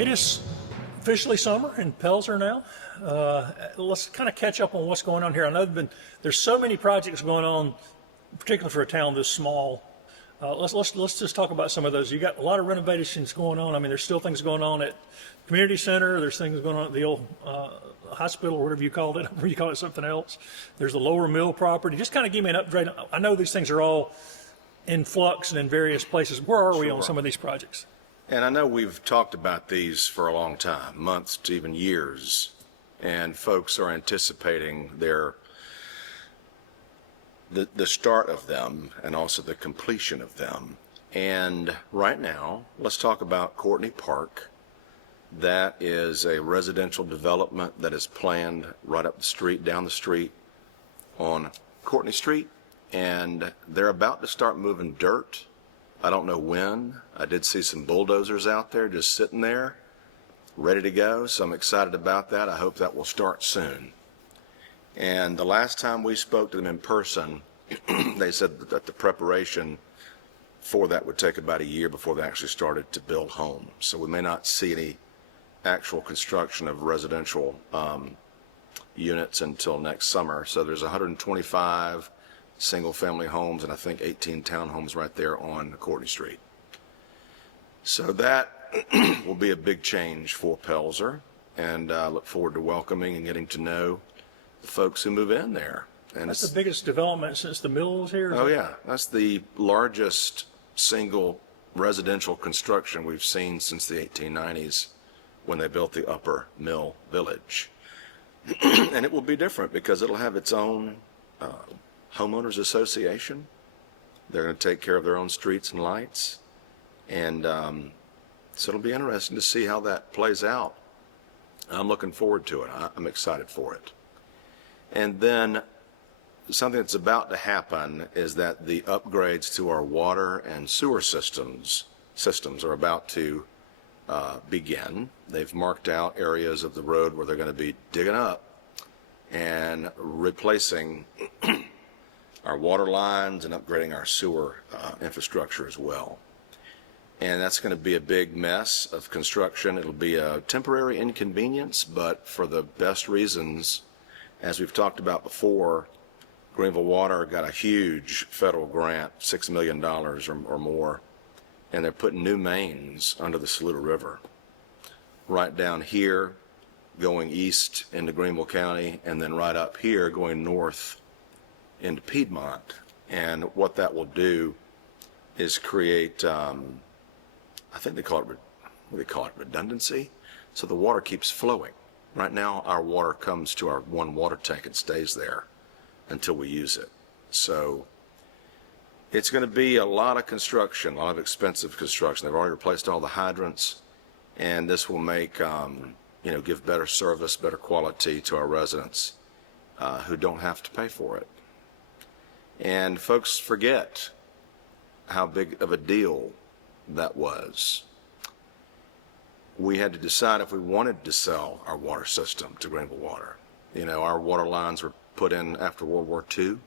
It is officially summer in Pelzer now. Let's kind of catch up on what's going on here. I know there's so many projects going on, particularly for a town this small. Let's just talk about some of those. You got a lot of renovations going on. I mean, there's still things going on at community center. There's things going on at the old hospital or whatever you called it, or you call it something else. There's the lower mill property. Just kind of give me an upgrade. I know these things are all in flux and in various places. Where are we on some of these projects? And I know we've talked about these for a long time, months to even years, and folks are anticipating the start of them and also the completion of them. And right now, let's talk about Courtney Park. That is a residential development that is planned right up the street, down the street on Courtney Street, and they're about to start moving dirt. I don't know when. I did see some bulldozers out there just sitting there, ready to go, so I'm excited about that. I hope that will start soon. And the last time we spoke to them in person, they said that the preparation for that would take about a year before they actually started to build homes. So we may not see any actual construction of residential units until next summer. So there's 125 single-family homes and I think 18 townhomes right there on Courtney Street. So that will be a big change for Pelzer, and I look forward to welcoming and getting to know the folks who move in there. And That's the biggest development since the mill was here? Oh yeah, that's the largest single residential construction we've seen since the 1890s when they built the upper mill village. And it will be different because it'll have its own homeowners association. They're going to take care of their own streets and lights, and so it'll be interesting to see how that plays out. I'm looking forward to it. I'm excited for it. And then something that's about to happen is that the upgrades to our water and sewer systems are about to begin. They've marked out areas of the road where they're going to be digging up and replacing our water lines and upgrading our sewer infrastructure as well. And that's going to be a big mess of construction. It'll be a temporary inconvenience, but for the best reasons. As we've talked about before, Greenville Water got a huge federal grant, $6 million or more, and they're putting new mains under the Saluda River. Right down here, going east into Greenville County, and then right up here going north into Piedmont. And what that will do is create, I think they call it redundancy. So the water keeps flowing. Right now, our water comes to our one water tank and stays there until we use it. So it's going to be a lot of construction, a lot of expensive construction. They've already replaced all the hydrants, and this will make, give better service, better quality to our residents who don't have to pay for it. And folks forget how big of a deal that was. We had to decide if we wanted to sell our water system to Greenville Water. Our water lines were put in after World War II,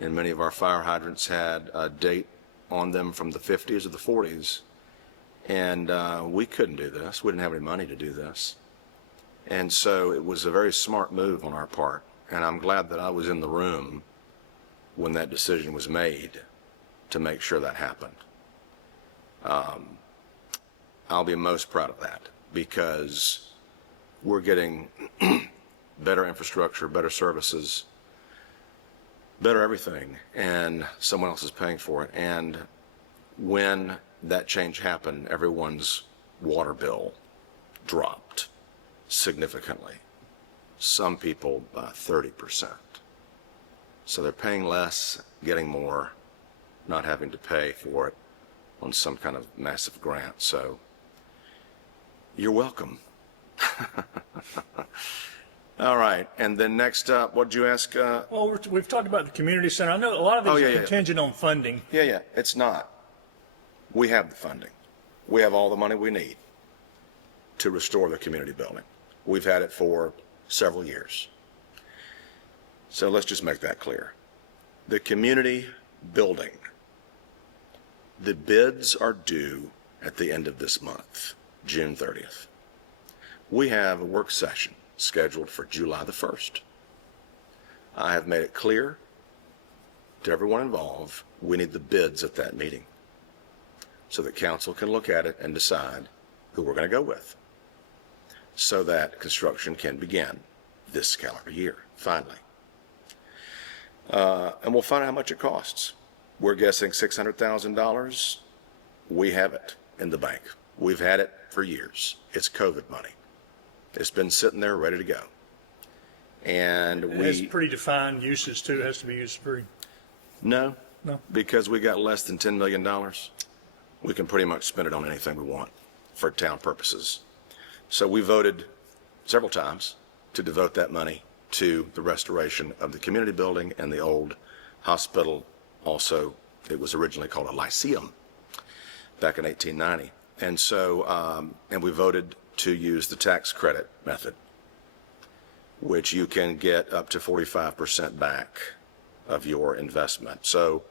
and many of our fire hydrants had a date on them from the 50s or the 40s, and we couldn't do this. We didn't have any money to do this. And so it was a very smart move on our part, and I'm glad that I was in the room when that decision was made to make sure that happened. I'll be most proud of that because we're getting better infrastructure, better services, better everything, and someone else is paying for it. And when that change happened, everyone's water bill dropped significantly. Some people by 30%. So they're paying less, getting more, not having to pay for it on some kind of massive grant. So you're welcome. All right, and then next up, what did you ask? Well, we've talked about the community center. I know a lot of these are contingent on funding. Yeah, it's not. We have the funding. We have all the money we need to restore the community building. We've had it for several years. So let's just make that clear. The community building, the bids are due at the end of this month. June 30th. We have a work session scheduled for July the 1st. I have made it clear to everyone involved, we need the bids at that meeting so that council can look at it and decide who we're going to go with so that construction can begin this calendar year, finally. And we'll find out how much it costs. We're guessing $600,000. We have it in the bank. We've had it for years. It's COVID money. It's been sitting there ready to go. And It has pretty defined uses too. It has to be used for. No, No. because we got less than $10 million. We can pretty much spend it on anything we want for town purposes. So we voted several times to devote that money to the restoration of the community building and the old hospital. Also, it was originally called a lyceum back in 1890. And so, and we voted to use the tax credit method, which you can get up to 45% back of your investment. So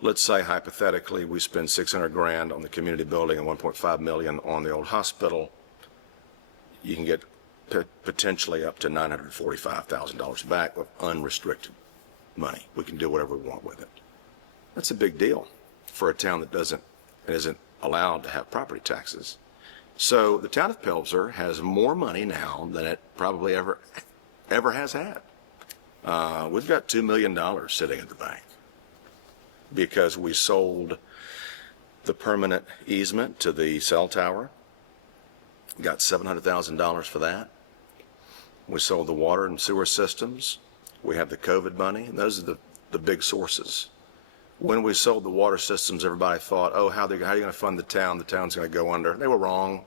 let's say hypothetically we spend 600 grand on the community building and 1.5 million on the old hospital. You can get potentially up to $945,000 back with unrestricted money. We can do whatever we want with it. That's a big deal for a town that isn't allowed to have property taxes. So the town of Pelzer has more money now than it probably ever has had. We've got $2 million sitting at the bank because we sold the permanent easement to the cell tower, got $700,000 for that. We sold the water and sewer systems. We have the COVID money, and those are the big sources. When we sold the water systems, everybody thought, oh, how are you going to fund the town? The town's going to go under. They were wrong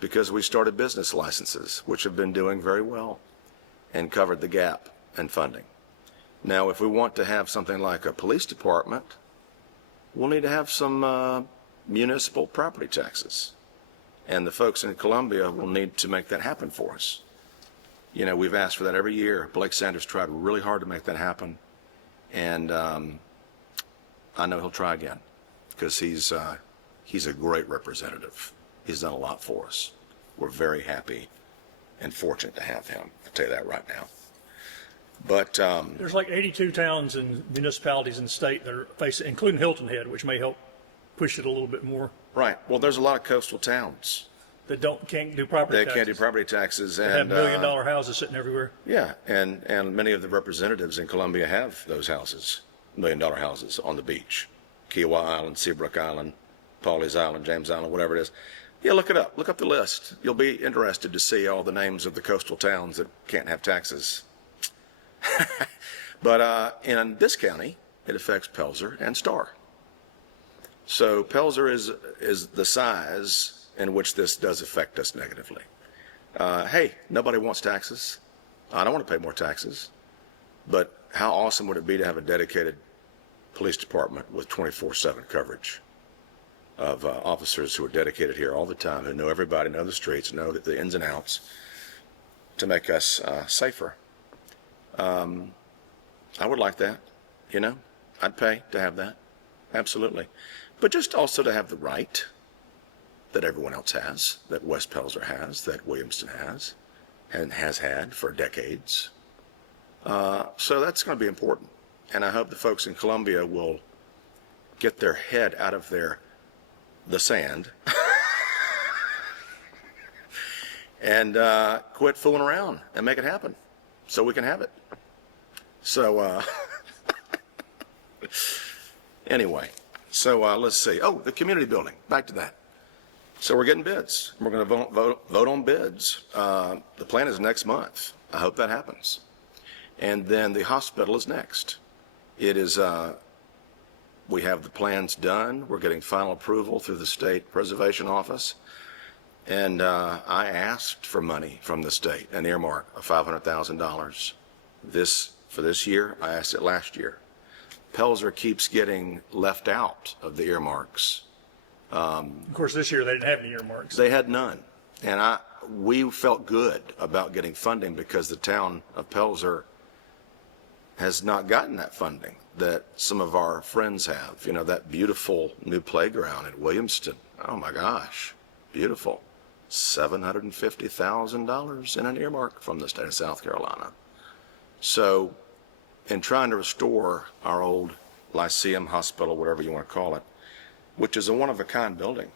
because we started business licenses, which have been doing very well and covered the gap in funding. Now, if we want to have something like a police department, we'll need to have some municipal property taxes. And the folks in Columbia will need to make that happen for us. You know, we've asked for that every year. Blake Sanders tried really hard to make that happen. And I know he'll try again because he's a great representative. He's done a lot for us. We're very happy and fortunate to have him. I'll tell you that right now. But There's like 82 towns and municipalities in the state that are facing, including Hilton Head, which may help push it a little bit more. right, well, there's a lot of coastal towns That can't do property that taxes. can't do property taxes, They have and million-dollar houses sitting everywhere. yeah, and many of the representatives in Columbia have those houses, million-dollar houses on the beach, Kiowa Island, Seabrook Island, Pawleys Island, James Island, whatever it is. Yeah, look it up. Look up the list. You'll be interested to see all the names of the coastal towns that can't have taxes. But in this county, it affects Pelzer and Star. So Pelzer is the size in which this does affect us negatively. Hey, nobody wants taxes. I don't want to pay more taxes. But how awesome would it be to have a dedicated police department with 24/7 coverage of officers who are dedicated here all the time, who know everybody, know the streets, know the ins and outs, to make us safer. I would like that, you know. I'd pay to have that, absolutely. But just also to have the right that everyone else has, that West Pelzer has, that Williamston has, and has had for decades. So that's going to be important. And I hope the folks in Columbia will get their head out of the sand and quit fooling around and make it happen so we can have it. So anyway, so let's see. Oh, the community building. Back to that. So we're getting bids. We're going to vote on bids. The plan is next month. I hope that happens. And then the hospital is next. It is, we have the plans done. We're getting final approval through the State Preservation Office. And I asked for money from the state, an earmark of $500,000 for this year. I asked it last year. Pelzer keeps getting left out of the earmarks. Of course, this year they didn't have any earmarks. They had none. And we felt good about getting funding because the town of Pelzer has not gotten that funding that some of our friends have. You know, that beautiful new playground at Williamston. Oh my gosh, beautiful. $750,000 in an earmark from the state of South Carolina. So in trying to restore our old Lyceum Hospital, whatever you want to call it, which is a one-of-a-kind building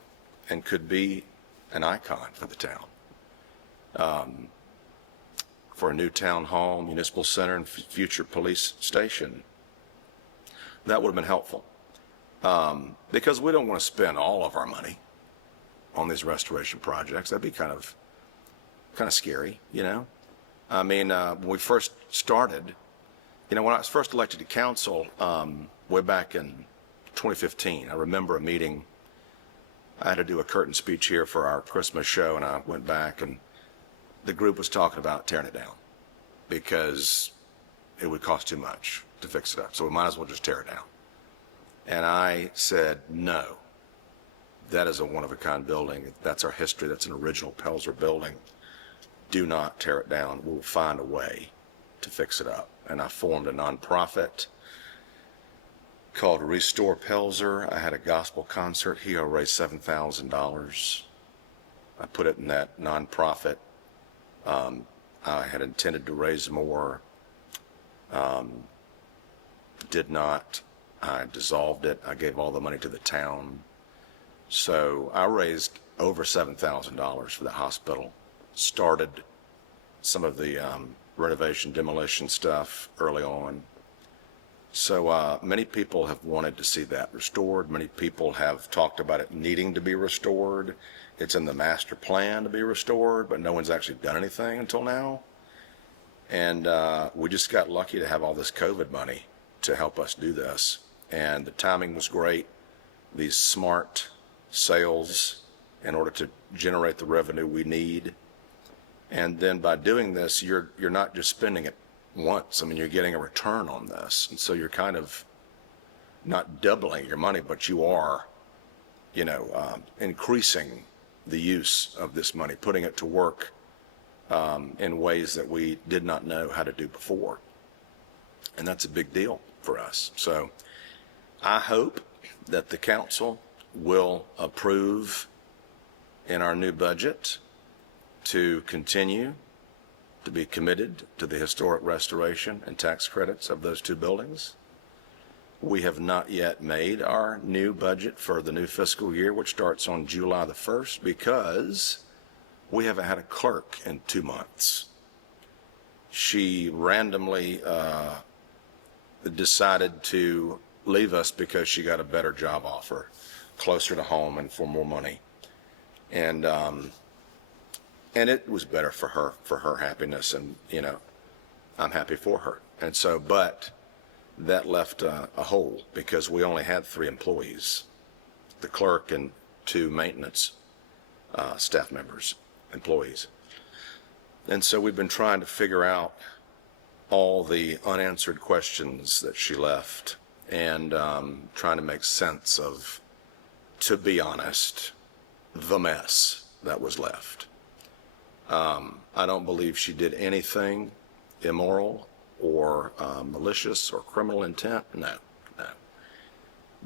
and could be an icon for the town, for a new town hall, municipal center, and future police station, that would have been helpful. Because we don't want to spend all of our money on these restoration projects. That'd be kind of scary, you know? I mean, when we first started, you know, when I was first elected to council, way back in 2015, I remember a meeting. I had to do a curtain speech here for our Christmas show, and I went back, and the group was talking about tearing it down because it would cost too much to fix it up. So we might as well just tear it down. And I said, no, that is a one-of-a-kind building. That's our history. That's an original Pelzer building. Do not tear it down. We'll find a way to fix it up. And I formed a nonprofit called Restore Pelzer. I had a gospel concert here. I raised $7,000. I put it in that nonprofit. I had intended to raise more. Did not. I dissolved it. I gave all the money to the town. So I raised over $7,000 for the hospital. Started some of the renovation, demolition stuff early on. So many people have wanted to see that restored. Many people have talked about it needing to be restored. It's in the master plan to be restored, but no one's actually done anything until now. And we just got lucky to have all this COVID money to help us do this. And the timing was great. These smart sales in order to generate the revenue we need. And then by doing this, you're not just spending it once. I mean, you're getting a return on this. And so you're kind of not doubling your money, but you are, you know, increasing the use of this money, putting it to work in ways that we did not know how to do before. And that's a big deal for us. So I hope that the council will approve in our new budget to continue to be committed to the historic restoration and tax credits of those two buildings. We have not yet made our new budget for the new fiscal year, which starts on July the 1st, because we haven't had a clerk in 2 months. She randomly decided to leave us because she got a better job offer closer to home and for more money. And it was better for her happiness, and, you know, I'm happy for her. And so, but that left a hole because we only had 3 employees, the clerk and 2 maintenance staff members, employees. And so we've been trying to figure out all the unanswered questions that she left, and trying to make sense of, to be honest, the mess that was left. I don't believe she did anything immoral or malicious or criminal intent. No.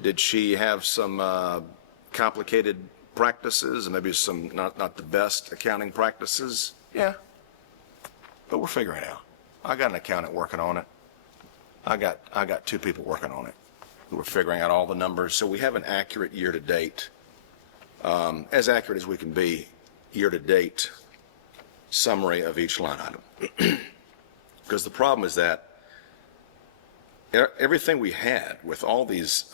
Did she have some complicated practices and maybe some not the best accounting practices? Yeah. But we're figuring it out. I got an accountant working on it. I got 2 people working on it who are figuring out all the numbers. So we have an accurate year-to-date, as accurate as we can be, year-to-date summary of each line item. Because the problem is that everything we had with all these,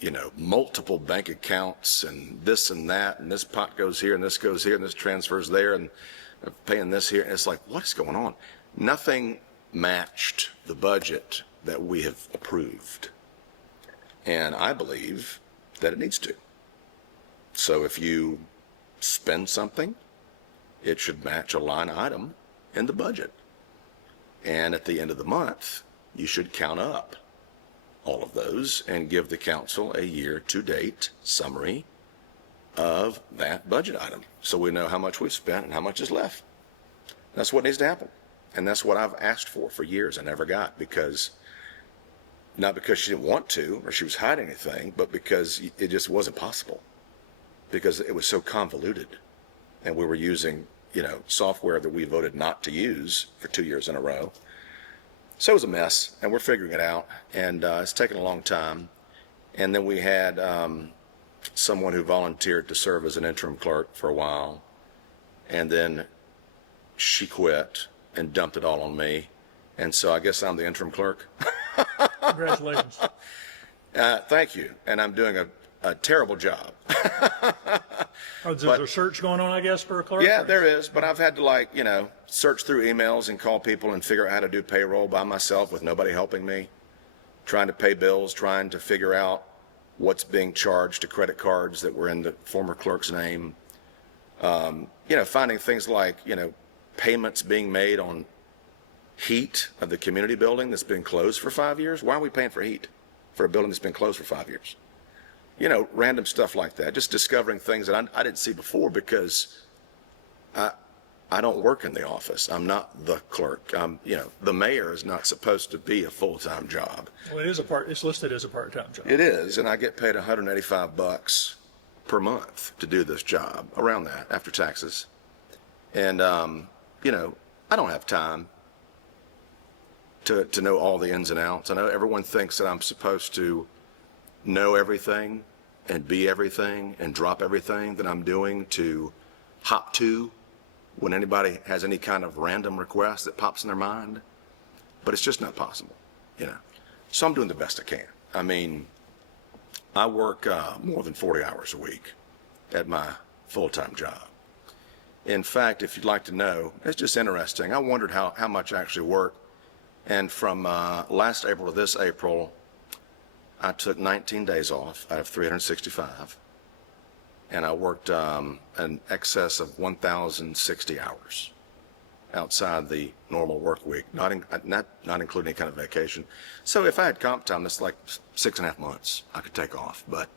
you know, multiple bank accounts and this and that, and this pot goes here and this goes here and this transfers there and paying this here, and it's like, what is going on? Nothing matched the budget that we have approved. And I believe that it needs to. So if you spend something, it should match a line item in the budget. And at the end of the month, you should count up all of those and give the council a year-to-date summary of that budget item, so we know how much we've spent and how much is left. That's what needs to happen. And that's what I've asked for years. I never got, because not because she didn't want to or she was hiding anything, but because it just wasn't possible, because it was so convoluted and we were using, software that we voted not to use for 2 years in a row. So it was a mess, and we're figuring it out, and it's taken a long time. And then we had someone who volunteered to serve as an interim clerk for a while, and then she quit and dumped it all on me. And so I guess I'm the interim clerk. Congratulations. Thank you. And I'm doing a terrible job. There's a search going on, I guess, for a clerk? Yeah, there is. But I've had to search through emails and call people and figure out how to do payroll by myself with nobody helping me, trying to pay bills, trying to figure out what's being charged to credit cards that were in the former clerk's name. Finding things like, payments being made on heat of the community building that's been closed for 5 years. Why are we paying for heat for a building that's been closed for 5 years? Random stuff like that. Just discovering things that I didn't see before because I don't work in the office. I'm not the clerk. The mayor is not supposed to be a full-time job. Well, it's listed as a part-time job. It is, and I get paid $185 per month to do this job, around that, after taxes. And, I don't have time to know all the ins and outs. I know everyone thinks that I'm supposed to know everything and be everything and drop everything that I'm doing to hop to when anybody has any kind of random request that pops in their mind. But it's just not possible, So I'm doing the best I can. I mean, I work more than 40 hours a week at my full-time job. In fact, if you'd like to know, it's just interesting. I wondered how much I actually work. And from last April to this April, I took 19 days off out of 365. And I worked an excess of 1,060 hours outside the normal work week, not including any kind of vacation. So if I had comp time, that's like 6.5 months I could take off, but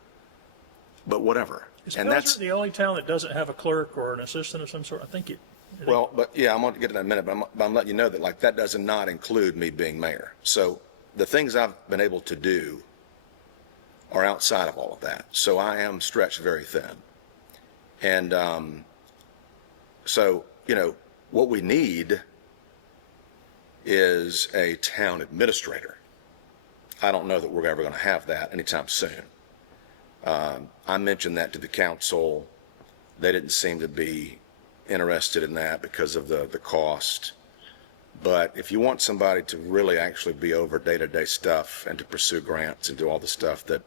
whatever. Is And Pelzer that's the only town that doesn't have a clerk or an assistant of some sort? I think well, but yeah, I'm going to get to that in a minute, but I'm letting you know that that does not include me being mayor. So the things I've been able to do are outside of all of that. So I am stretched very thin. And so, what we need is a town administrator. I don't know that we're ever going to have that anytime soon. I mentioned that to the council. They didn't seem to be interested in that because of the cost. But if you want somebody to really actually be over day-to-day stuff and to pursue grants and do all the stuff that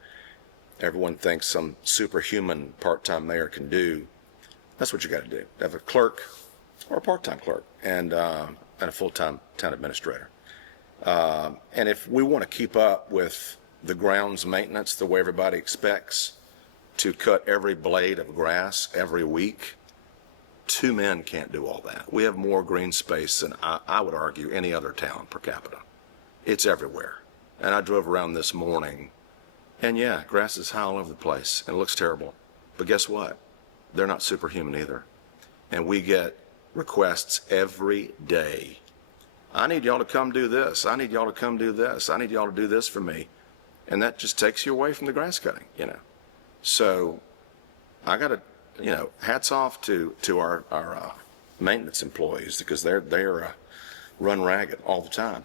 everyone thinks some superhuman part-time mayor can do, that's what you got to do. Have a clerk or a part-time clerk and a full-time town administrator. And if we want to keep up with the grounds maintenance the way everybody expects, to cut every blade of grass every week, 2 men can't do all that. We have more green space than I would argue any other town per capita. It's everywhere. And I drove around this morning, and yeah, grass is high all over the place, and it looks terrible. But guess what? They're not superhuman either. And we get requests every day. I need y'all to come do this. I need y'all to come do this. I need y'all to do this for me. And that just takes you away from the grass cutting, So I got to, hats off to our maintenance employees, because they're run ragged all the time,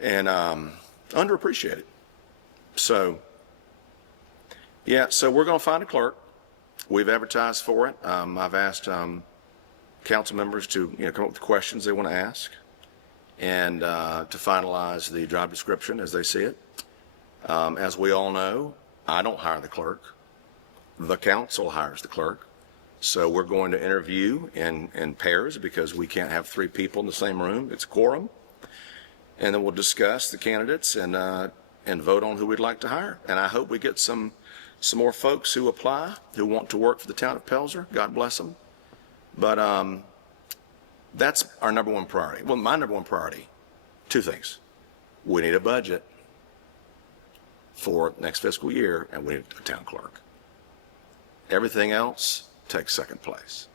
and underappreciated. So yeah, so we're going to find a clerk. We've advertised for it. I've asked council members to come up with questions they want to ask, and to finalize the job description as they see it. As we all know, I don't hire the clerk. The council hires the clerk. So we're going to interview in pairs, because we can't have 3 people in the same room. It's quorum. And then we'll discuss the candidates and vote on who we'd like to hire. And I hope we get some more folks who apply, who want to work for the town of Pelzer. God bless them. But that's our number one priority. Well, my number one priority, 2 things. We need a budget for next fiscal year, and we need a town clerk. Everything else takes second place.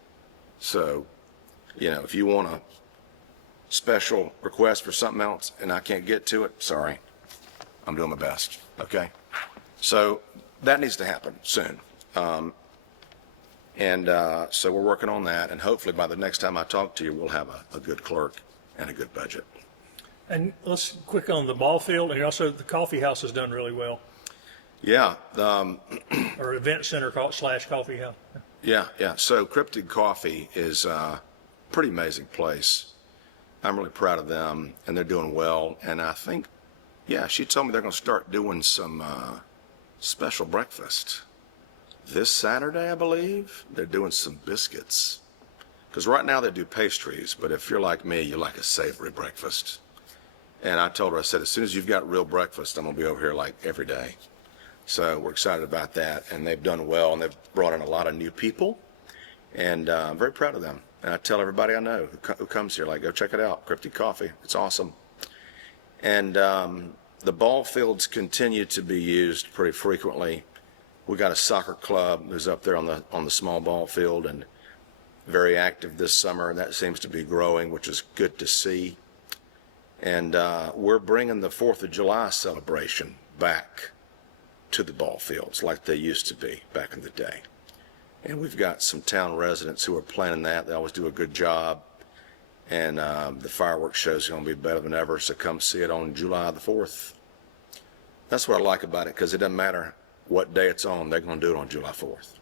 So, if you want a special request for something else and I can't get to it, sorry, I'm doing my best, okay? So that needs to happen soon. And so we're working on that, and hopefully by the next time I talk to you, we'll have a good clerk and a good budget. And let's quick on the ball field, and also the coffee house has done really well, Yeah, or event center slash coffee house. yeah. So Cryptic Coffee is a pretty amazing place. I'm really proud of them, and they're doing well. And I think, yeah, she told me they're going to start doing some special breakfast. This Saturday, I believe, they're doing some biscuits. Because right now they do pastries, but if you're like me, you like a savory breakfast. And I told her, I said, as soon as you've got real breakfast, I'm going to be over here like every day. So we're excited about that, and they've done well, and they've brought in a lot of new people, and I'm very proud of them. And I tell everybody I know who comes here, like, go check it out, Cryptic Coffee. It's awesome. And the ball fields continue to be used pretty frequently. We got a soccer club who's up there on the small ball field and very active this summer, and that seems to be growing, which is good to see. And we're bringing the 4th of July celebration back to the ball fields like they used to be back in the day. And we've got some town residents who are planning that. They always do a good job. And the fireworks show is going to be better than ever, so come see it on July the 4th. That's what I like about it, because it doesn't matter what day it's on, they're going to do it on July 4th.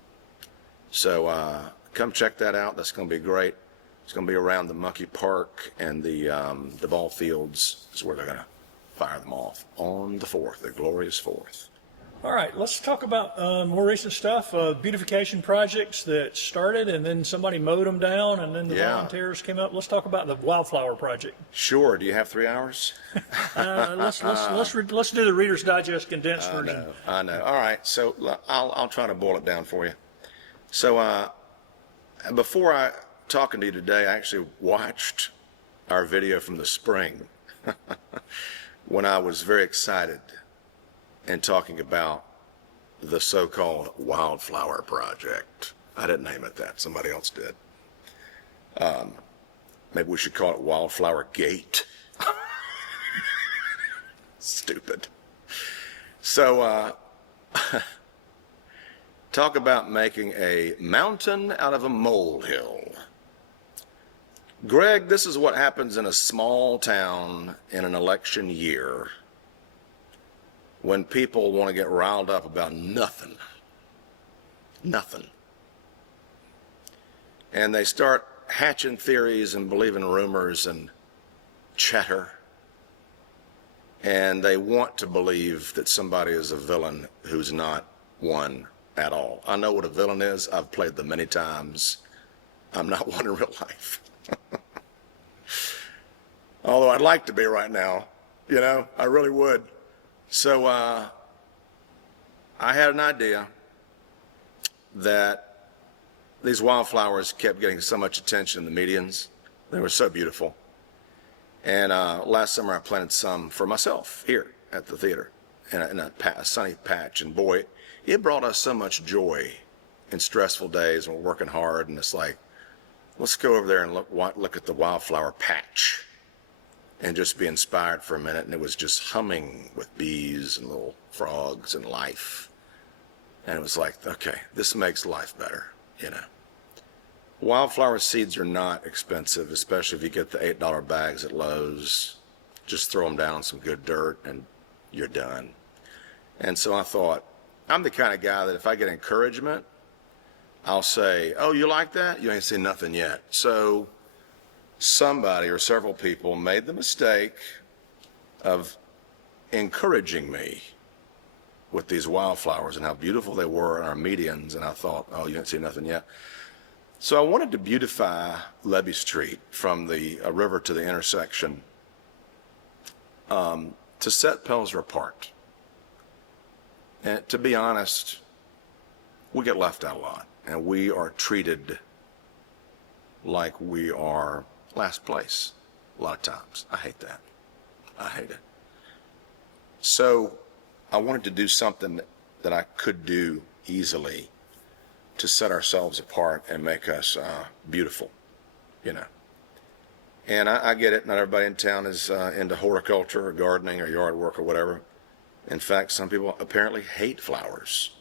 So come check that out. That's going to be great. It's going to be around the Monkey Park, and the ball fields is where they're going to fire them off on the 4th, the glorious 4th. All right, let's talk about more recent stuff, beautification projects that started and then somebody mowed them down and then the volunteers came up. Let's talk about the wildflower project. Sure. Do you have 3 hours? Let's do the Reader's Digest condensed version. I know. All right. So I'll try to boil it down for you. So before talking to you today, I actually watched our video from the spring when I was very excited and talking about the so-called wildflower project. I didn't name it that. Somebody else did. Maybe we should call it Wildflower Gate. Stupid. So, talk about making a mountain out of a molehill. Greg, this is what happens in a small town in an election year when people want to get riled up about nothing. Nothing. And they start hatching theories and believing rumors and chatter. And they want to believe that somebody is a villain who's not one at all. I know what a villain is. I've played them many times. I'm not one in real life. Although I'd like to be right now. You know, I really would. So I had an idea that these wildflowers kept getting so much attention in the medians. They were so beautiful. And last summer I planted some for myself here at the theater in a sunny patch. And boy, it brought us so much joy in stressful days when we're working hard. And it's like, let's go over there and look at the wildflower patch and just be inspired for a minute. And it was just humming with bees and little frogs and life. And it was like, okay, this makes life better, you know. Wildflower seeds are not expensive, especially if you get the $8 bags at Lowe's. Just throw them down in some good dirt and you're done. And so I thought, I'm the kind of guy that if I get encouragement, I'll say, oh, you like that? You ain't seen nothing yet. So somebody or several people made the mistake of encouraging me with these wildflowers and how beautiful they were in our medians. And I thought, oh, you ain't seen nothing yet. So I wanted to beautify Levy Street from the river to the intersection to set Pelzer apart. And to be honest, we get left out a lot, and we are treated like we are last place a lot of times. I hate that. I hate it. So I wanted to do something that I could do easily to set ourselves apart and make us beautiful, you know. And I get it. Not everybody in town is into horticulture or gardening or yard work or whatever. In fact, some people apparently hate flowers.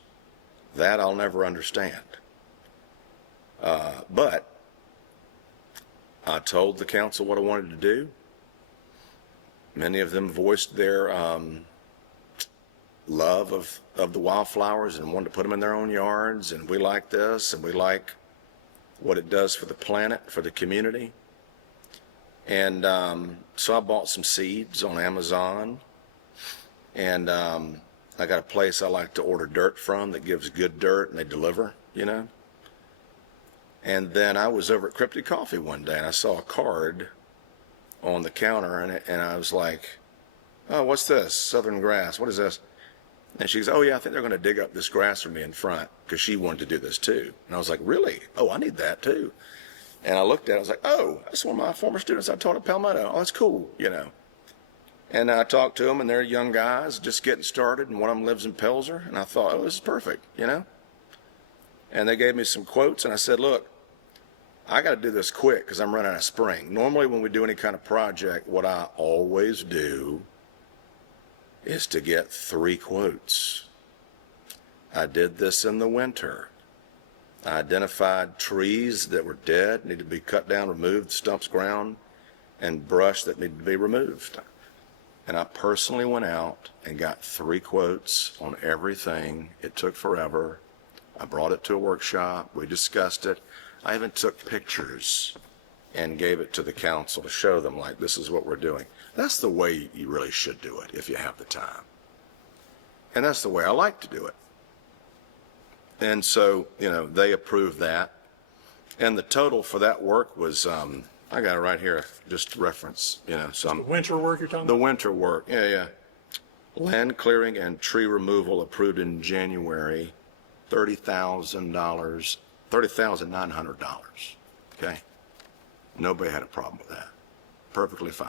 That I'll never understand. But I told the council what I wanted to do. Many of them voiced their love of the wildflowers and wanted to put them in their own yards, and we like this, and we like what it does for the planet, for the community. And so I bought some seeds on Amazon, and I got a place I like to order dirt from that gives good dirt, and they deliver, you know. And then I was over at Cryptic Coffee one day, and I saw a card on the counter, and I was like, oh, what's this? Southern grass. What is this? And she goes, oh, yeah, I think they're going to dig up this grass for me in front, because she wanted to do this too. And I was like, really? Oh, I need that too. And I looked at it, I was like, oh, that's one of my former students I taught at Palmetto. Oh, that's cool, you know. And I talked to them, and they're young guys just getting started, and one of them lives in Pelzer. And I thought, oh, this is perfect, you know. And they gave me some quotes, and I said, look, I got to do this quick because I'm running out of spring. Normally when we do any kind of project, what I always do is to get 3 quotes. I did this in the winter. I identified trees that were dead, needed to be cut down, removed, stumps ground, and brush that needed to be removed. And I personally went out and got 3 quotes on everything. It took forever. I brought it to a workshop. We discussed it. I even took pictures and gave it to the council to show them, like, this is what we're doing. That's the way you really should do it if you have the time. And that's the way I like to do it. And so, you know, they approved that. And the total for that work was, I got it right here, just reference, you know, some. The winter work you're talking The about? winter work, yeah. Land clearing and tree removal approved in January, $30,000, $30,900, okay? Nobody had a problem with that. Perfectly fine.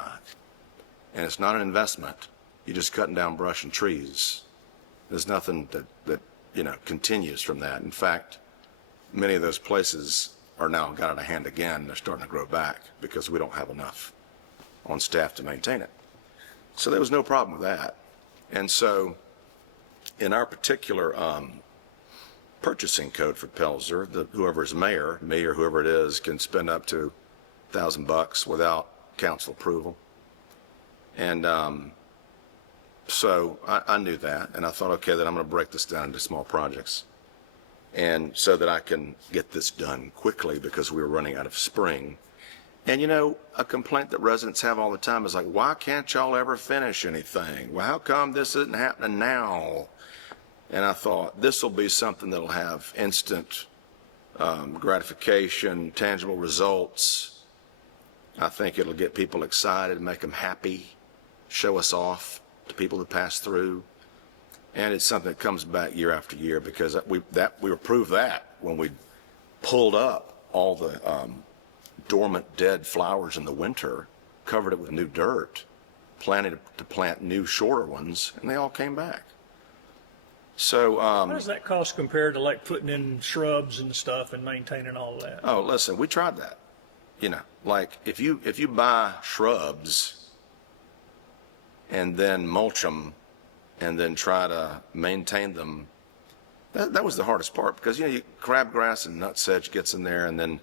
And it's not an investment. You're just cutting down brush and trees. There's nothing that you know, continues from that. In fact, many of those places are now got out of hand again. They're starting to grow back because we don't have enough on staff to maintain it. So there was no problem with that. And so in our particular purchasing code for Pelzer, whoever's mayor, me or whoever it is, can spend up to $1,000 without council approval. And so I knew that, and I thought, okay, then I'm going to break this down into small projects, and so that I can get this done quickly because we were running out of spring. And you know, a complaint that residents have all the time is like, why can't y'all ever finish anything? Well, how come this isn't happening now? And I thought, this will be something that'll have instant gratification, tangible results. I think it'll get people excited, make them happy, show us off to people that pass through. And it's something that comes back year after year, because we approved that when we pulled up all the dormant dead flowers in the winter, covered it with new dirt, planted to plant new shorter ones, and they all came back. So How does that cost compare to like putting in shrubs and stuff and maintaining all of that? oh, listen, we tried that. You know, like if you buy shrubs and then mulch them and then try to maintain them, that was the hardest part, because, you know, crabgrass and nutsedge gets in there, and then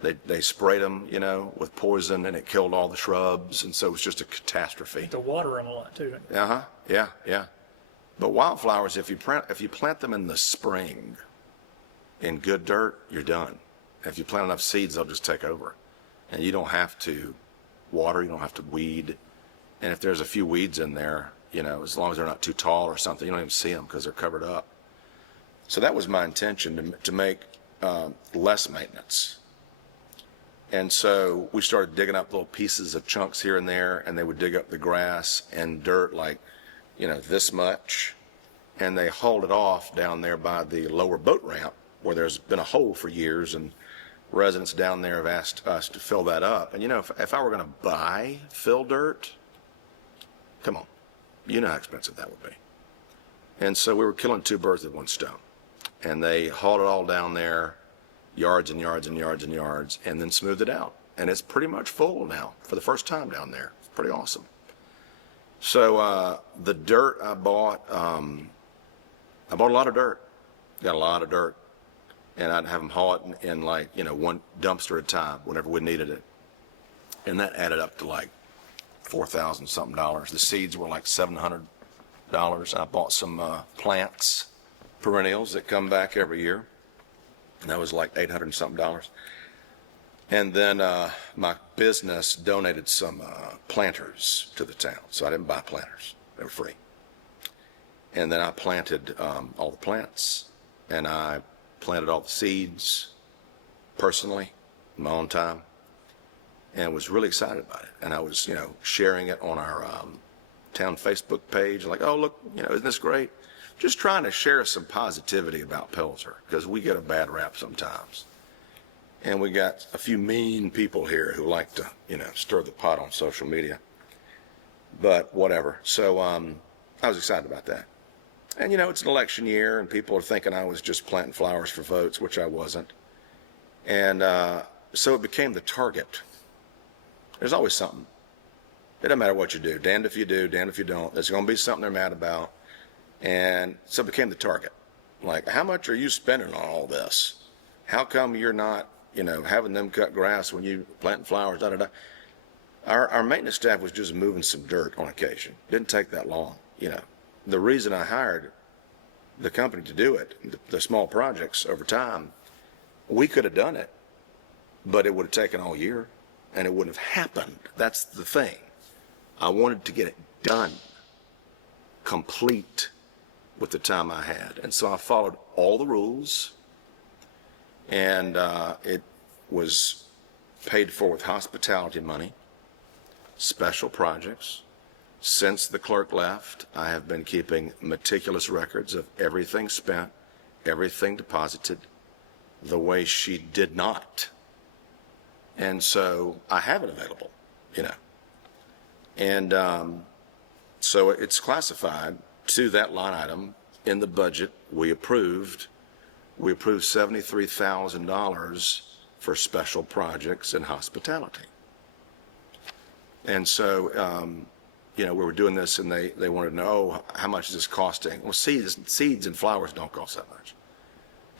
they sprayed them, you know, with poison, and it killed all the shrubs, and so it was just a catastrophe. To water them a lot too. Yeah. But wildflowers, if you plant them in the spring in good dirt, you're done. If you plant enough seeds, they'll just take over, and you don't have to water, you don't have to weed. And if there's a few weeds in there, you know, as long as they're not too tall or something, you don't even see them because they're covered up. So that was my intention, to make less maintenance. And so we started digging up little pieces of chunks here and there, and they would dig up the grass and dirt like, you know, this much, and they hauled it off down there by the lower boat ramp where there's been a hole for years, and residents down there have asked us to fill that up. And, you know, if I were going to buy fill dirt, come on, you know how expensive that would be. And so we were killing 2 birds with 1 stone. And they hauled it all down there, yards and yards and yards and yards, and then smoothed it out. And it's pretty much full now for the first time down there. It's pretty awesome. So the dirt I bought a lot of dirt. Got a lot of dirt. and I'd have them haul it in like, one dumpster at a time whenever we needed it. And that added up to like $4,000 something. The seeds were like $700. I bought some plants, perennials that come back every year. And that was like $800 something. And then my business donated some planters to the town. So I didn't buy planters. They were free. And then I planted all the plants, and I planted all the seeds personally in my own time, and was really excited about it. And I was, sharing it on our town Facebook page, like, oh, look, isn't this great? Just trying to share some positivity about Pelzer, because we get a bad rap sometimes. And we got a few mean people here who like to, stir the pot on social media. But whatever. So I was excited about that. And, it's an election year, and people are thinking I was just planting flowers for votes, which I wasn't. And so it became the target. There's always something. It doesn't matter what you do. Damned if you do, damned if you don't. There's going to be something they're mad about. And so it became the target. Like, how much are you spending on all this? How come you're not, having them cut grass when you planting flowers, da-da-da? Our maintenance staff was just moving some dirt on occasion. Didn't take that long, The reason I hired the company to do it, the small projects over time, we could have done it, but it would have taken all year, and it wouldn't have happened. That's the thing. I wanted to get it done, complete, with the time I had. And so I followed all the rules, and it was paid for with hospitality money, special projects. Since the clerk left, I have been keeping meticulous records of everything spent, everything deposited, the way she did not. And so I have it available, And so it's classified to that line item in the budget. We approved $73,000 for special projects and hospitality. And so, we were doing this, and they wanted to know, how much is this costing? Well, seeds and flowers don't cost that much.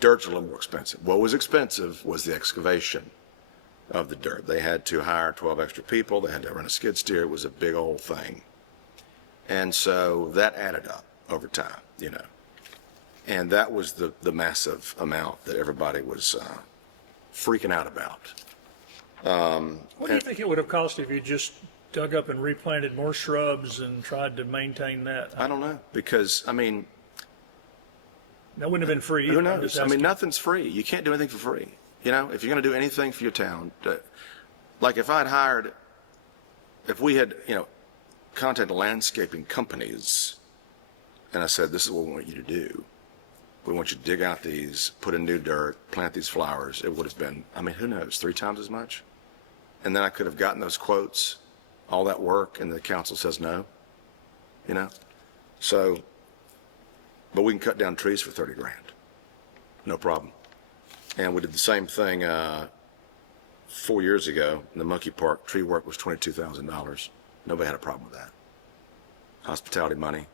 Dirt's a little more expensive. What was expensive was the excavation of the dirt. They had to hire 12 extra people. They had to rent a skid steer. It was a big old thing. And so that added up over time, And that was the massive amount that everybody was freaking out about. What do you think it would have cost if you just dug up and replanted more shrubs and tried to maintain that? I don't know, because, that wouldn't have been free. Who knows? Nothing's free. You can't do anything for free. If you're going to do anything for your town, like if we had, contacted landscaping companies, and I said, this is what we want you to do. We want you to dig out these, put in new dirt, plant these flowers. It would have been, who knows, 3 times as much? And then I could have gotten those quotes, all that work, and the council says no, So, but we can cut down trees for $30,000. No problem. And we did the same thing 4 years ago in the Monkey Park. Tree work was $22,000. Nobody had a problem with that. Hospitality money,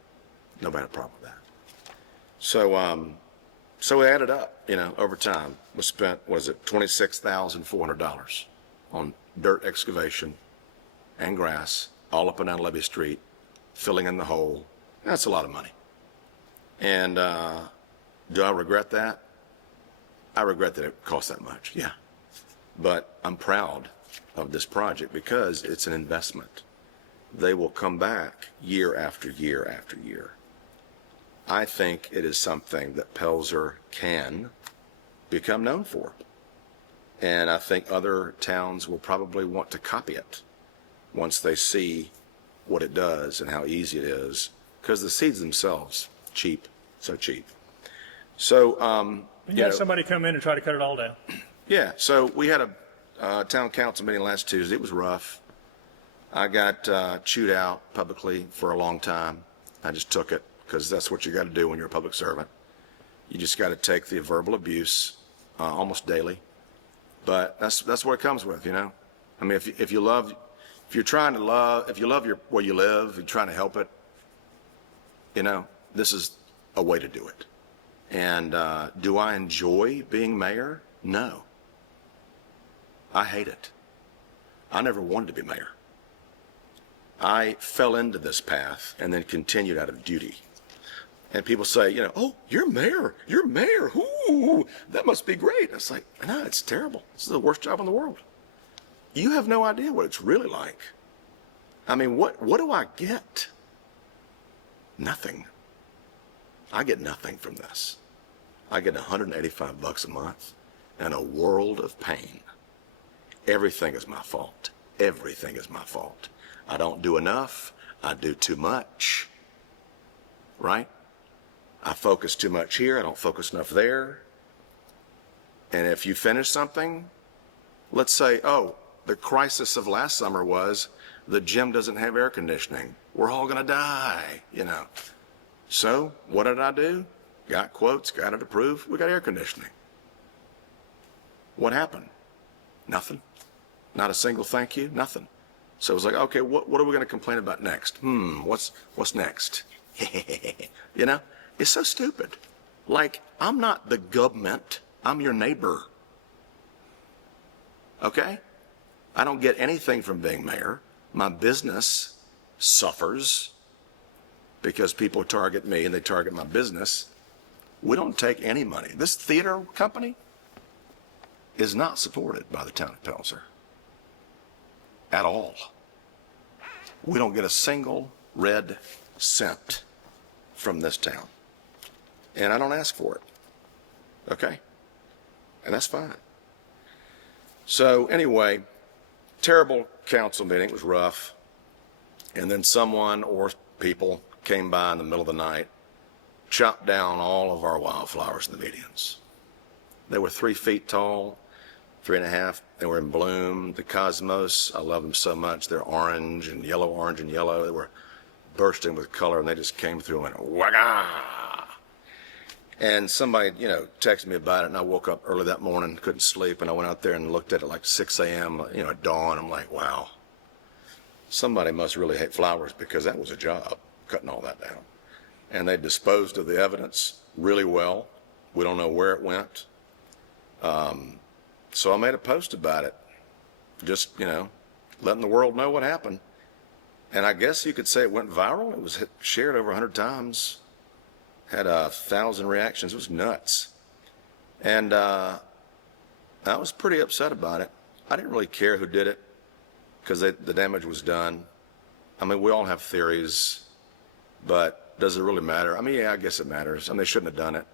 nobody had a problem with that. So, so it added up, over time. We spent, $26,400 on dirt excavation and grass, all up and down Levy Street, filling in the hole. That's a lot of money. And do I regret that? I regret that it cost that much, yeah. But I'm proud of this project because it's an investment. They will come back year after year after year. I think it is something that Pelzer can become known for. And I think other towns will probably want to copy it once they see what it does and how easy it is. Because the seeds themselves, cheap, so cheap. So, you had somebody come in and try to cut it all down. Yeah, so we had a town council meeting last Tuesday. It was rough. I got chewed out publicly for a long time. I just took it because that's what you got to do when you're a public servant. You just got to take the verbal abuse almost daily. But that's what it comes with, if you love where you live, you're trying to help it, this is a way to do it. And do I enjoy being mayor? No. I hate it. I never wanted to be mayor. I fell into this path and then continued out of duty. And people say, you know, oh, you're mayor. Ooh, that must be great. It's like, no, it's terrible. This is the worst job in the world. You have no idea what it's really like. I mean, what do I get? Nothing. I get nothing from this. I get $185 a month and a world of pain. Everything is my fault. Everything is my fault. I don't do enough. I do too much. Right? I focus too much here. I don't focus enough there. And if you finish something, let's say, oh, the crisis of last summer was the gym doesn't have air conditioning. We're all going to die, you know. So what did I do? Got quotes, got it approved. We got air conditioning. What happened? Nothing. Not a single thank you, nothing. So it was like, okay, what are we going to complain about next? What's next? You know, it's so stupid. Like, I'm not the government. I'm your neighbor. Okay? I don't get anything from being mayor. My business suffers because people target me and they target my business. We don't take any money. This theater company is not supported by the town of Pelzer at all. We don't get a single red cent from this town. And I don't ask for it. Okay? And that's fine. So anyway, terrible council meeting. It was rough. And then someone or people came by in the middle of the night, chopped down all of our wildflowers in the medians. They were 3 feet tall, 3.5. They were in bloom. The cosmos, I love them so much. They're orange and yellow. They were bursting with color, and they just came through and went, wagah! And somebody, you know, texted me about it, and I woke up early that morning, couldn't sleep, and I went out there and looked at it like 6 a.m., you know, at dawn. I'm like, wow, somebody must really hate flowers, because that was a job, cutting all that down. And they disposed of the evidence really well. We don't know where it went. So I made a post about it, just, you know, letting the world know what happened. And I guess you could say it went viral. It was shared over 100 times, had 1,000 reactions. It was nuts. And I was pretty upset about it. I didn't really care who did it, because the damage was done. I mean, we all have theories, but does it really matter? I mean, yeah, I guess it matters. I mean, they shouldn't have done it.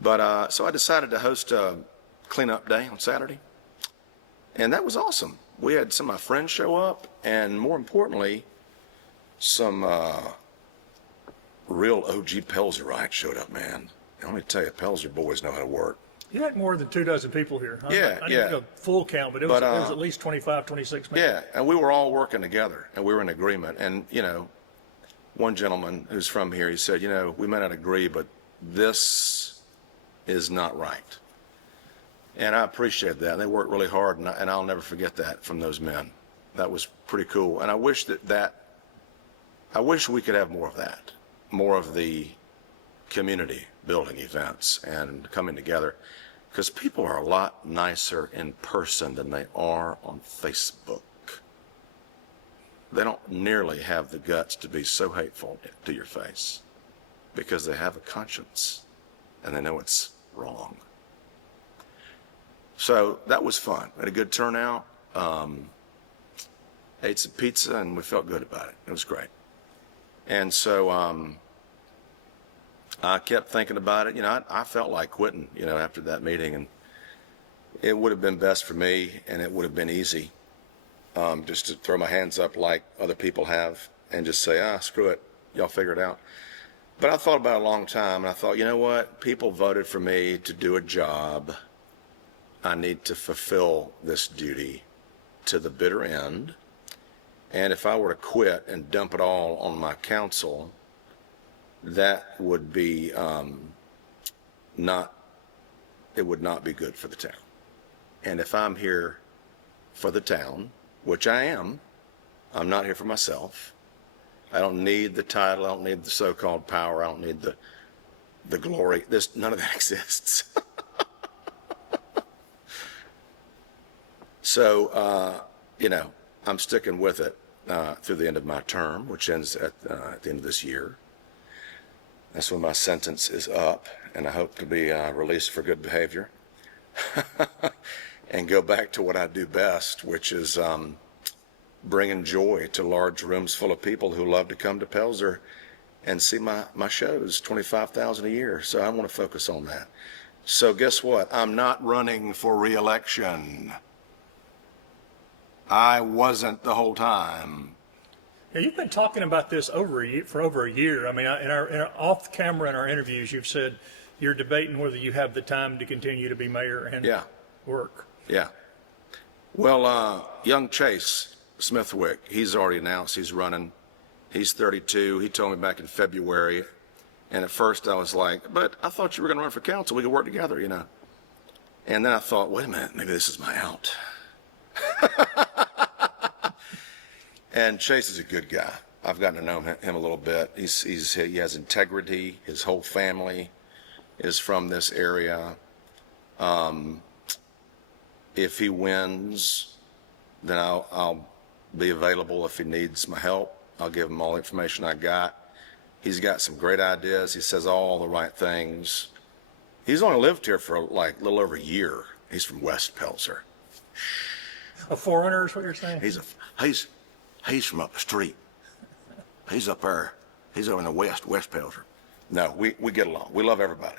But so I decided to host a cleanup day on Saturday, and that was awesome. We had some of my friends show up, and more importantly, some real OG Pelzerites showed up, man. And let me tell you, Pelzer boys know how to work. You had more than 24 people here. I Yeah. didn't go full count, but it was at least 25, 26 people. Yeah, and we were all working together, and we were in agreement. And, you know, one gentleman who's from here, he said, you know, we may not agree, but this is not right. And I appreciate that. They worked really hard, and I'll never forget that from those men. That was pretty cool. And I wish I wish we could have more of that, more of the community building events and coming together, because people are a lot nicer in person than they are on Facebook. They don't nearly have the guts to be so hateful to your face, because they have a conscience and they know it's wrong. So that was fun. We had a good turnout. Ate some pizza, and we felt good about it. It was great. And so I kept thinking about it. You know, I felt like quitting, you know, after that meeting, and it would have been best for me, and it would have been easy just to throw my hands up like other people have and just say, screw it, y'all figure it out. But I thought about it a long time, and I thought, you know what? People voted for me to do a job. I need to fulfill this duty to the bitter end. And if I were to quit and dump it all on my council, that would be it would not be good for the town. And if I'm here for the town, which I am, I'm not here for myself. I don't need the title. I don't need the so-called power. I don't need the the glory. None of that exists. So, I'm sticking with it through the end of my term, which ends at the end of this year. That's when my sentence is up, and I hope to be released for good behavior and go back to what I do best, which is bringing joy to large rooms full of people who love to come to Pelzer and see my shows, 25,000 a year. So I want to focus on that. So guess what? I'm not running for re-election. I wasn't the whole time. Yeah, you've been talking about this for over a year. I mean, in our off camera in our interviews, you've said you're debating whether you have the time to continue to be mayor and work. Yeah. Well, young Chase Smithwick, he's already announced he's running. He's 32. He told me back in February. And at first I was like, but I thought you were going to run for council. We could work together, And then I thought, wait a minute, maybe this is my out. And Chase is a good guy. I've gotten to know him a little bit. He has integrity. His whole family is from this area. If he wins, then I'll be available if he needs my help. I'll give him all the information I got. He's got some great ideas. He says all the right things. He's only lived here for like a little over a year. He's from West Pelzer. A foreigner is what you're saying? He's from up the street. He's up there. He's over in the West Pelzer. No, we get along. We love everybody,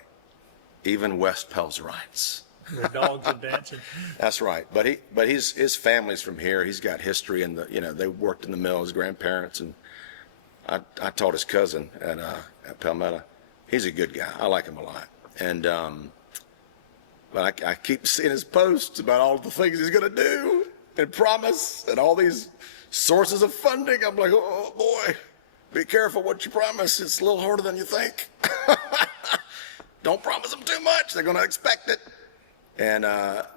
even West Pelzerites. The dogs are dancing. That's right. But his family's from here. He's got history in they worked in the mill, his grandparents, and I taught his cousin at Palmetto. He's a good guy. I like him a lot. And but I keep seeing his posts about all the things he's going to do and promise and all these sources of funding. I'm like, oh boy, be careful what you promise. It's a little harder than you think. Don't promise them too much. They're going to expect it. And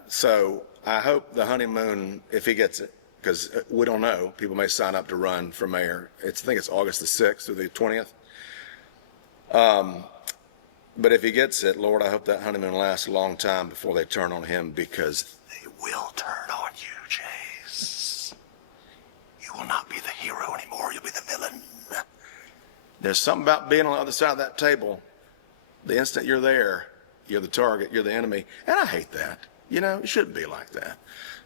so I hope the honeymoon, if he gets it, because we don't know, people may sign up to run for mayor. I think it's August the 6th through the 20th. But if he gets it, Lord, I hope that honeymoon lasts a long time before they turn on him, because they will turn on you, Chase. You will not be the hero anymore. You'll be the villain. There's something about being on the other side of that table. The instant you're there, you're the target, you're the enemy. And I hate that. It shouldn't be like that.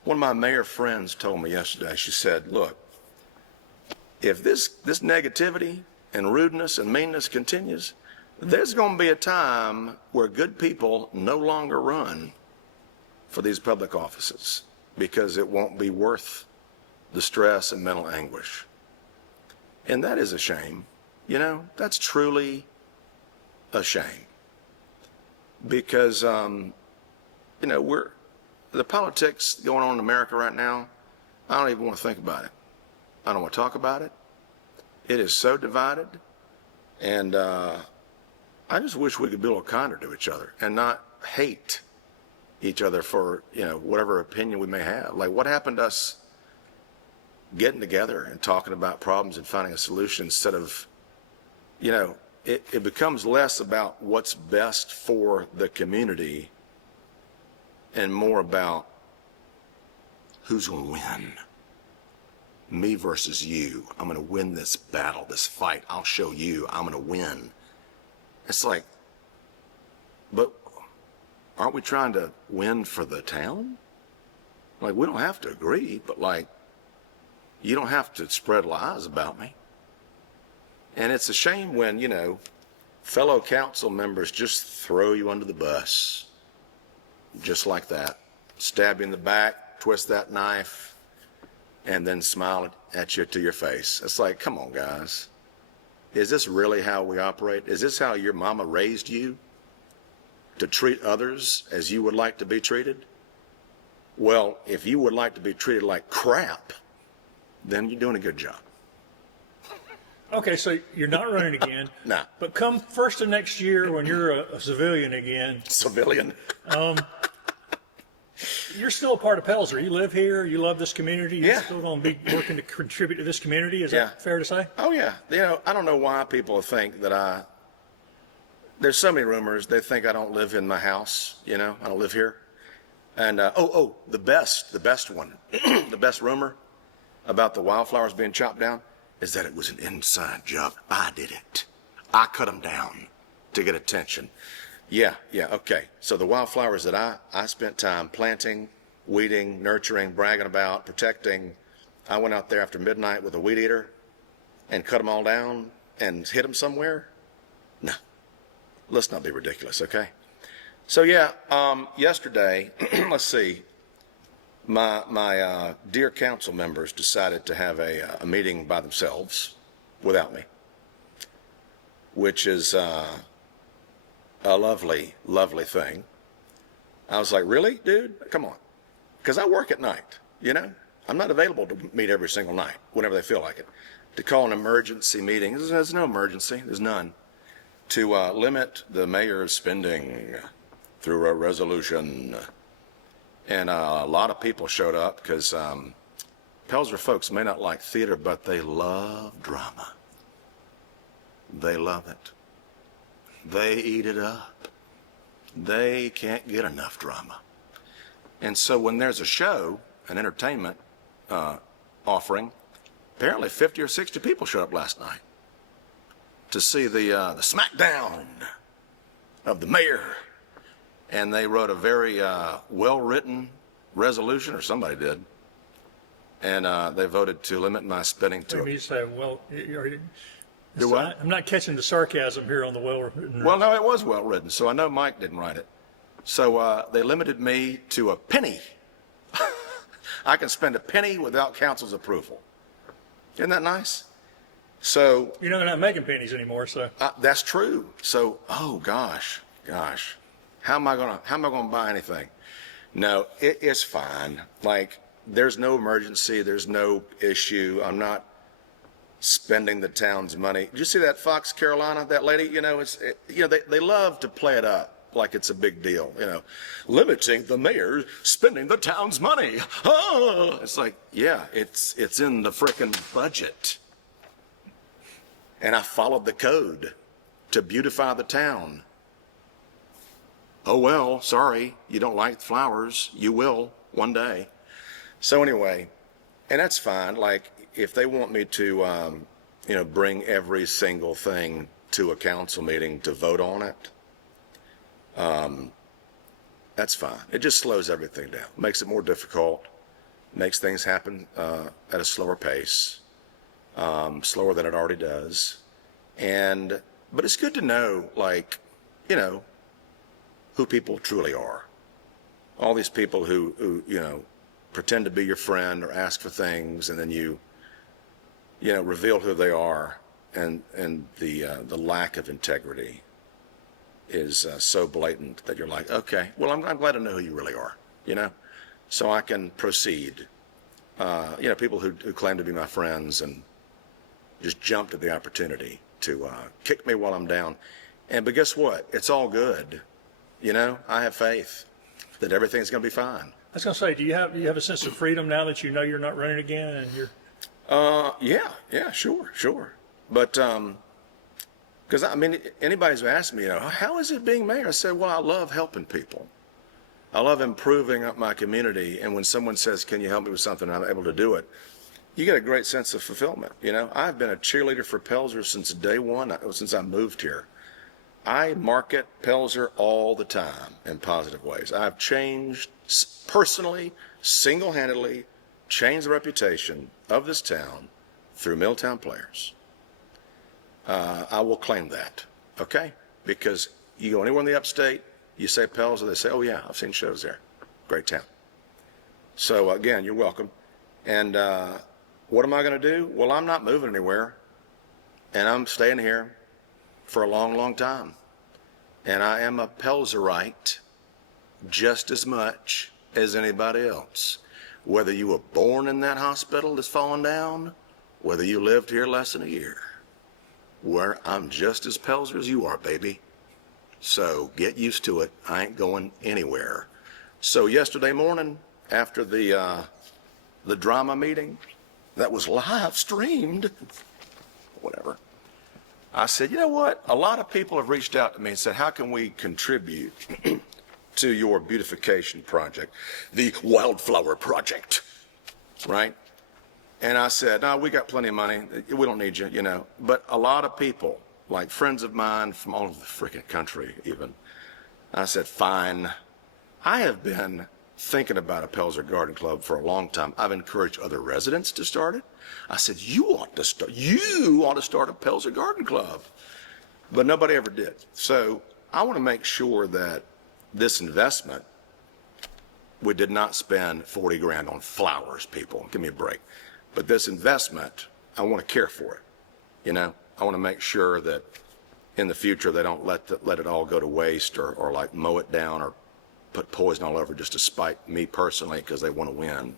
One of my mayor friends told me yesterday, she said, look, if this negativity and rudeness and meanness continues, there's going to be a time where good people no longer run for these public offices because it won't be worth the stress and mental anguish. And that is a shame. That's truly a shame. Because, the politics going on in America right now, I don't even want to think about it. I don't want to talk about it. It is so divided. And I just wish we could be a little kinder to each other and not hate each other for, whatever opinion we may have. Like, what happened to us getting together and talking about problems and finding a solution instead of, it becomes less about what's best for the community and more about who's going to win. Me versus you. I'm going to win this battle, this fight. I'll show you I'm going to win. It's like, but aren't we trying to win for the town? Like, we don't have to agree, but like, you don't have to spread lies about me. And it's a shame when, fellow council members just throw you under the bus. Just like that. Stab you in the back, twist that knife, and then smile at you to your face. It's like, come on, guys. Is this really how we operate? Is this how your mama raised you? To treat others as you would like to be treated? Well, if you would like to be treated like crap, then you're doing a good job. Okay, so you're not running again. No. But come first of next year when you're a civilian again. Civilian. You're still a part of Pelzer. You live here. You love this community. You're Yeah. still going to be working to contribute to this community. Is Yeah. that fair to say? Oh, yeah. I don't know why people think that I there's so many rumors. They think I don't live in my house, I don't live here. And, the best one, the best rumor about the wildflowers being chopped down is that it was an inside job. I did it. I cut them down to get attention. Yeah, okay. So the wildflowers that I spent time planting, weeding, nurturing, bragging about, protecting, I went out there after midnight with a weed eater and cut them all down and hit them somewhere? No. Let's not be ridiculous, okay? So yeah, yesterday, let's see, my dear council members decided to have a meeting by themselves without me, which is a lovely, lovely thing. I was like, really, dude? Come on. Because I work at night, I'm not available to meet every single night, whenever they feel like it. To call an emergency meeting, there's no emergency, there's none. To limit the mayor's spending through a resolution. And a lot of people showed up because Pelzer folks may not like theater, but they love drama. They love it. They eat it up. They can't get enough drama. And so when there's a show, an entertainment offering, apparently 50 or 60 people showed up last night to see the smackdown of the mayor. And they wrote a very well-written resolution, or somebody did, and they voted to limit my spending to. Maybe you say, well, Do what? I'm not catching the sarcasm here on the well. Well, no, it was well-written, so I know Mike didn't write it. So they limited me to a penny. I can spend a penny without council's approval. Isn't that nice? So they're not making pennies anymore, so. that's true. So, oh gosh. How am I gonna buy anything? No, it's fine. Like, there's no emergency. There's no issue. I'm not spending the town's money. Did you see that Fox Carolina, that lady? They love to play it up like it's a big deal. Limiting the mayor spending the town's money. Oh, it's like, yeah, it's in the frickin' budget. And I followed the code to beautify the town. Oh, well, sorry, you don't like flowers. You will one day. So anyway, and that's fine. Like, if they want me to, bring every single thing to a council meeting to vote on it, that's fine. It just slows everything down, makes it more difficult, makes things happen at a slower pace, slower than it already does. But it's good to know, who people truly are. All these people who pretend to be your friend or ask for things, and then you reveal who they are, and the lack of integrity is so blatant that you're like, okay, well, I'm glad to know who you really are, so I can proceed. People who claim to be my friends and just jumped at the opportunity to kick me while I'm down. But guess what? It's all good. I have faith that everything's going to be fine. I was going to say, do you have a sense of freedom now that you know you're not running again and you're? Yeah, sure. But because anybody's asked me, how is it being mayor? I said, well, I love helping people. I love improving up my community, and when someone says, can you help me with something, I'm able to do it. You get a great sense of fulfillment. I've been a cheerleader for Pelzer since day one, since I moved here. I market Pelzer all the time in positive ways. I've changed personally, single-handedly, changed the reputation of this town through Milltown players. I will claim that, okay? Because you go anywhere in the upstate, you say Pelzer, they say, oh yeah, I've seen shows there. Great town. So again, you're welcome. And what am I going to do? Well, I'm not moving anywhere, and I'm staying here for a long, long time. And I am a Pelzerite just as much as anybody else. Whether you were born in that hospital that's fallen down, whether you lived here less than a year, where I'm just as Pelzer as you are, baby. So get used to it. I ain't going anywhere. So yesterday morning, after the drama meeting that was live streamed, whatever, I said, you know what? A lot of people have reached out to me and said, how can we contribute to your beautification project, the Wildflower Project, right? And I said, no, we got plenty of money. We don't need you, you know. But a lot of people, like friends of mine from all over the freaking country even, I said, fine. I have been thinking about a Pelzer Garden Club for a long time. I've encouraged other residents to start it. I said, you ought to start a Pelzer Garden Club. But nobody ever did. So I want to make sure that this investment, we did not spend 40 grand on flowers, people. Give me a break. But this investment, I want to care for it. You know, I want to make sure that in the future they don't let it all go to waste or like mow it down or put poison all over just to spite me personally because they want to win.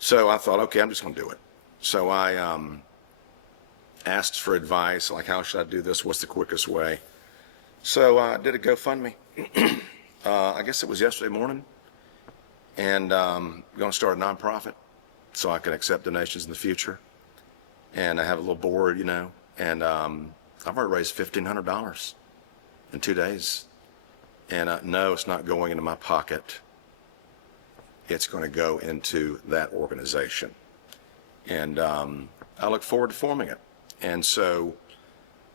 So I thought, okay, I'm just going to do it. So I asked for advice, like how should I do this? What's the quickest way? So I did a GoFundMe. I guess it was yesterday morning. And I'm going to start a nonprofit so I can accept donations in the future. And I have a little board, you know, and I've already raised $1,500 in 2 days. And no, it's not going into my pocket. It's going to go into that organization. And I look forward to forming it. And so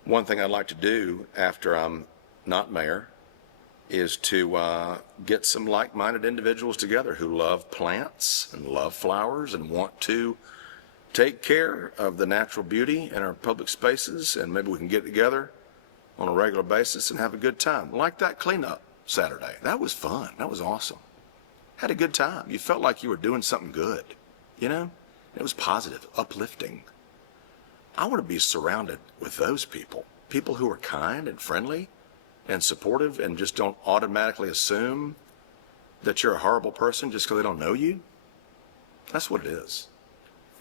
one thing I'd like to do after I'm not mayor is to get some like-minded individuals together who love plants and love flowers and want to take care of the natural beauty in our public spaces, and maybe we can get together on a regular basis and have a good time. Like that cleanup Saturday. That was fun. That was awesome. Had a good time. You felt like you were doing something good, you know? It was positive, uplifting. I want to be surrounded with those people, people who are kind and friendly and supportive and just don't automatically assume that you're a horrible person just because they don't know you. That's what it is.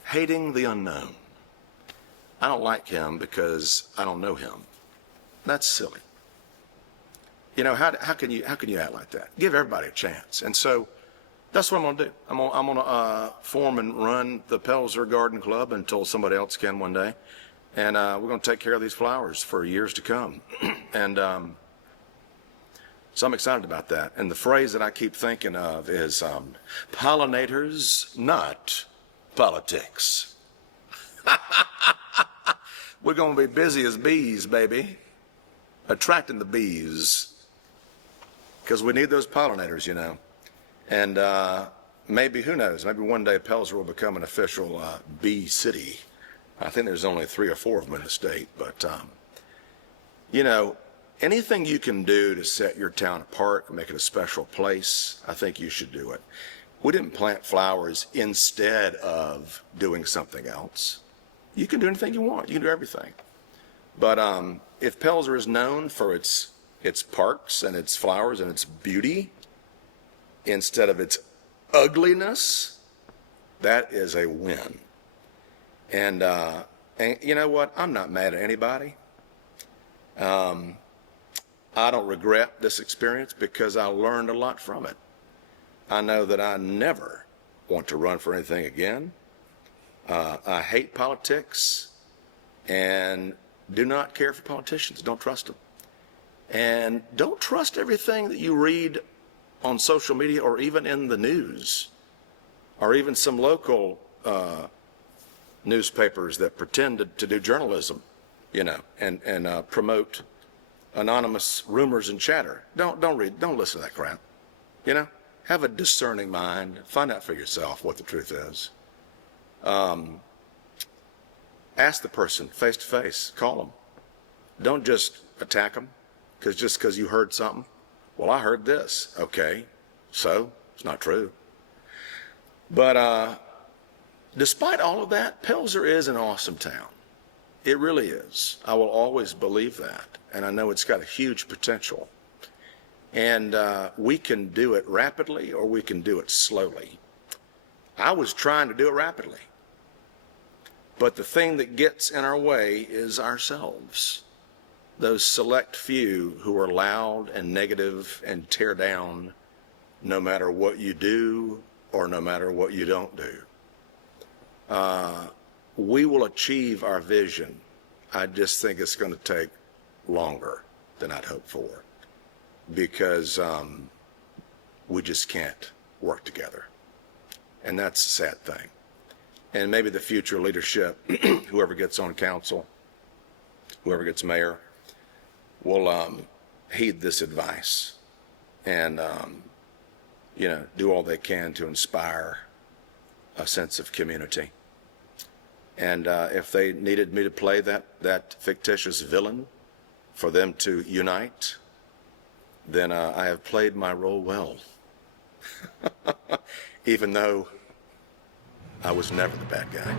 Hating the unknown. I don't like him because I don't know him. That's silly. You know, how can you act like that? Give everybody a chance. And so that's what I'm going to do. I'm going to form and run the Pelzer Garden Club until somebody else can one day. And we're going to take care of these flowers for years to come. And so I'm excited about that. And the phrase that I keep thinking of is pollinators, not politics. We're going to be busy as bees, baby. Attracting the bees. Because we need those pollinators, you know. And maybe, who knows, maybe one day Pelzer will become an official bee city. I think there's only 3 or 4 of them in the state. But, you know, anything you can do to set your town apart and make it a special place, I think you should do it. We didn't plant flowers instead of doing something else. You can do anything you want. You can do everything. But if Pelzer is known for its parks and its flowers and its beauty instead of its ugliness, that is a win. And you know what? I'm not mad at anybody. I don't regret this experience because I learned a lot from it. I know that I never want to run for anything again. I hate politics and do not care for politicians. Don't trust them. And don't trust everything that you read on social media or even in the news or even some local newspapers that pretend to do journalism, you know, and promote anonymous rumors and chatter. Don't listen to that crap, you know. Have a discerning mind. Find out for yourself what the truth is. Ask the person face to face. Call them. Don't just attack them just because you heard something. Well, I heard this. Okay, so it's not true. But despite all of that, Pelzer is an awesome town. It really is. I will always believe that. And I know it's got a huge potential. And we can do it rapidly or we can do it slowly. I was trying to do it rapidly. But the thing that gets in our way is ourselves. Those select few who are loud and negative and tear down no matter what you do or no matter what you don't do. We will achieve our vision, I just think it's going to take longer than I'd hoped for, because we just can't work together. And that's a sad thing. And maybe the future leadership, whoever gets on council, whoever gets mayor, will heed this advice and, do all they can to inspire a sense of community. And if they needed me to play that fictitious villain for them to unite, then I have played my role well. Even though I was never the bad guy.